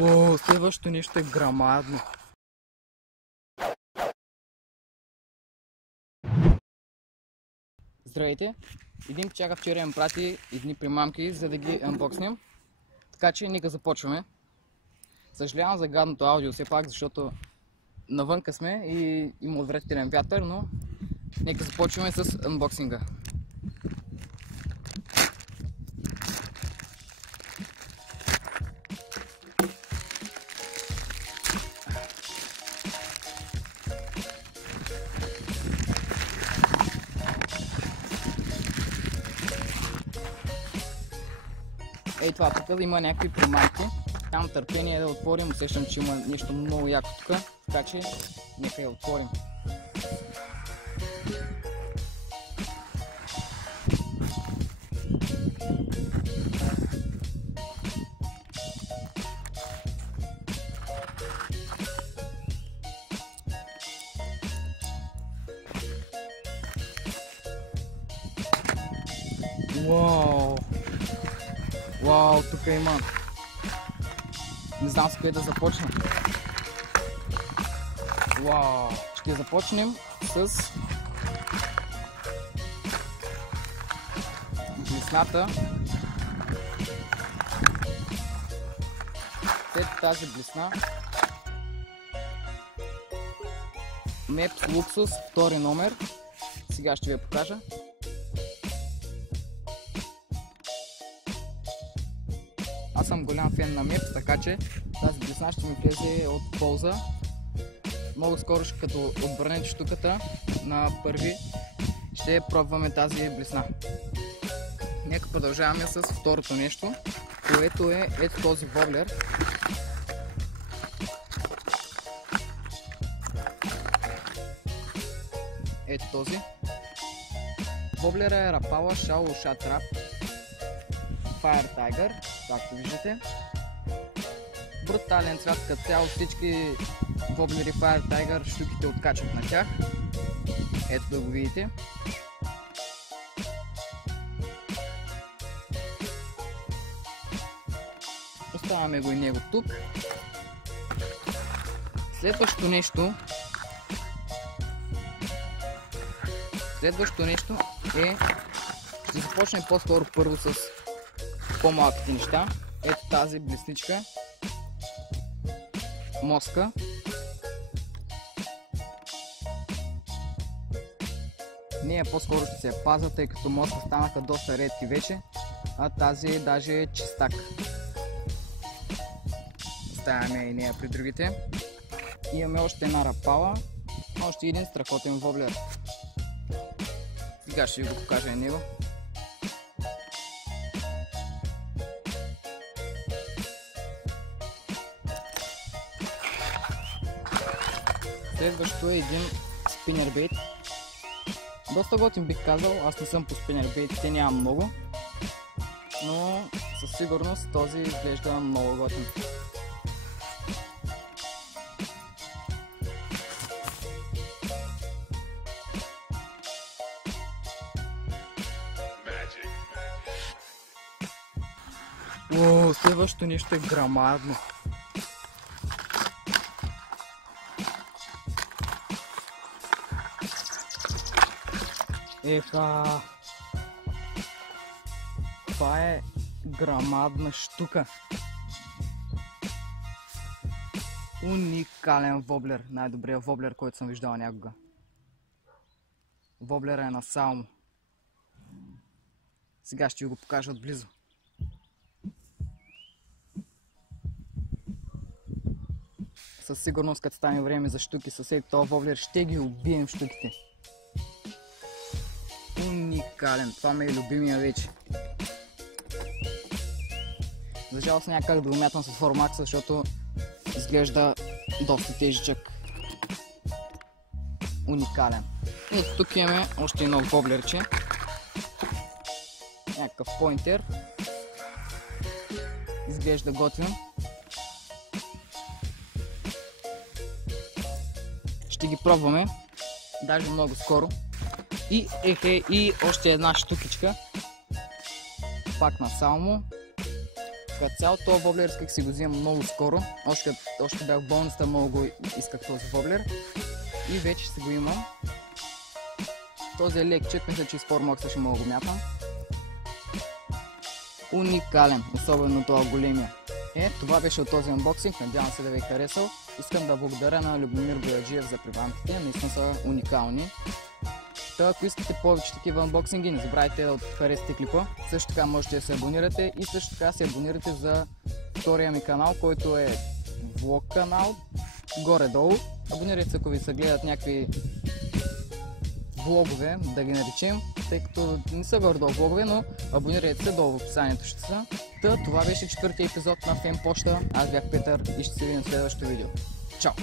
О, следващото нещо е грамадно. Здравейте! Един чака вчера ми прати едни примамки, за да ги анбокснем. Така че нека започваме. Съжалявам за гадното аудио все пак, защото навънка сме и има отвратителен вятър, но нека започваме с анбоксинга. Ей, това тук има някакви примамки. Нямам търпение да отворим, усещам, че има нещо много яко тук, така че нека я отворим. Вау! Вау, тук има... Не знам с къде да започна. Вау! Ще започнем с блесната. След тази блесна Meps Luxus, втори номер. Сега ще ви я покажа. Аз съм голям фен на Meps, така че тази блесна ще ми влезе от полза. Много скоро, като отбърнете штуката на първи, ще пробваме тази блесна. Нека продължаваме с второто нещо, което е ето този воблер. Ето този. Воблера е Rapala Shao Shad Trap Fire Tiger, както виждате. Брутален цвят като цяло, всички воблери Fire Tiger щуките откачат на тях. Ето да го видите. Оставяме го и него тук. Следващото нещо е... Ще започнем по-скоро първо с по-малките неща. Ето тази блесничка. Моска. Нея по-скоро ще се я пазя, тъй като моска станаха доста редки вече, а тази даже е чистак. Оставяме и нея при другите. Имаме още една Rapala, още един страхотен воблер. Сега ще ви го покажа и него. Следващото е един спинербейт. Доста готин бих казал, аз не съм по спинербейтите, нямам много, но със сигурност този изглежда много готин. О, следващото нещо е грамадно. Еха! Това е грамадна штука. Уникален воблер. Най-добрият воблер, който съм виждал някога. Воблера е на Salmo. Сега ще ви го покажа отблизо. Със сигурност, като стане време за щуки с този воблер, ще ги убием щуките. Уникален, това ми е любимия вече. За жалост няма как да го мятам с Formax, защото изглежда доста тежичък. Уникален. Ето тук имаме още едно воблерче. Някакъв поинтер. Изглежда готино. Ще ги пробваме, даже много скоро. И и още една штукичка. Пак на Salmo. Като цяло този воблер исках си го взема много скоро. Още бях в болницата, много го исках този воблер. И вече си го имам. Този е лекчет, мисля, че и с Формокса ще мога го мятам. Уникален, особено това големия. Това беше от този анбоксинг, надявам се да ви е харесал. Искам да благодаря на Любомир Бояджиев за прибамките, наистина са уникални. Ако искате повече такива анбоксинги, не забравяйте да харесате клипа. Също така можете да се абонирате и също така се абонирате за втория ми канал, който е влог канал, горе-долу. Абонирайте се, ако ви се гледат някакви влогове, да ги наречем, тъй като не са горе-долу влогове, но абонирайте се, долу в описанието ще са. Това беше четвъртия епизод на Фен Поща. Аз бях Петър и ще се видим в следващото видео. Чао!